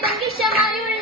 等个小马六。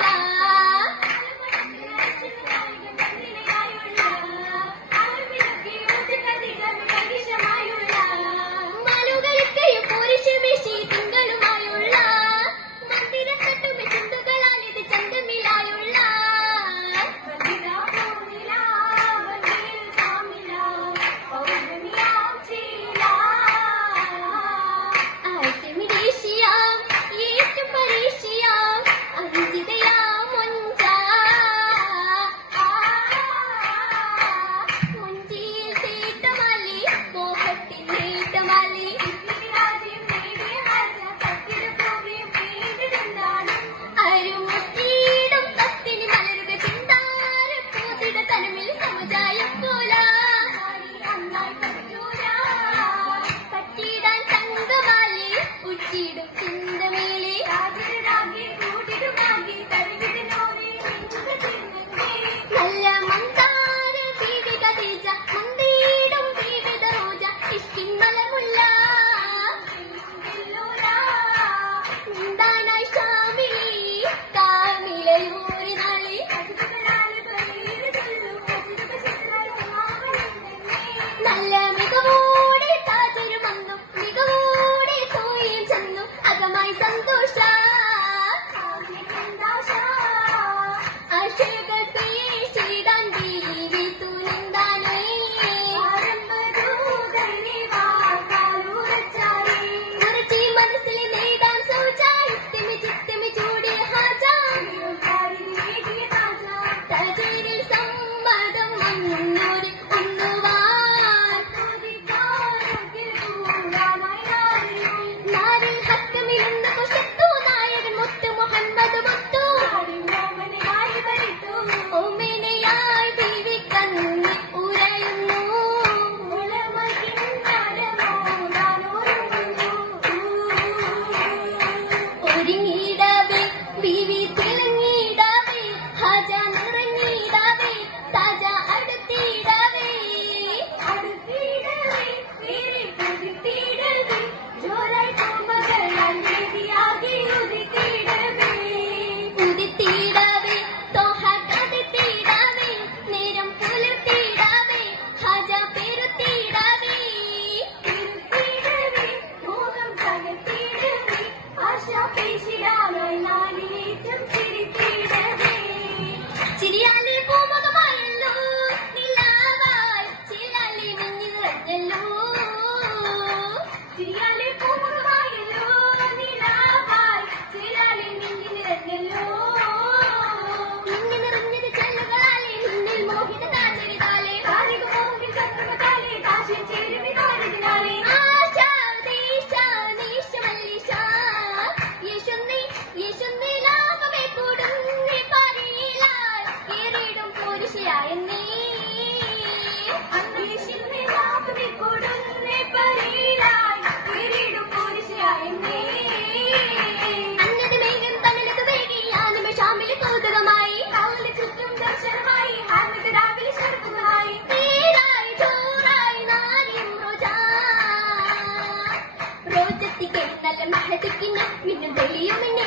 மனத்துக்கு நப்பின தெளியும் என்ன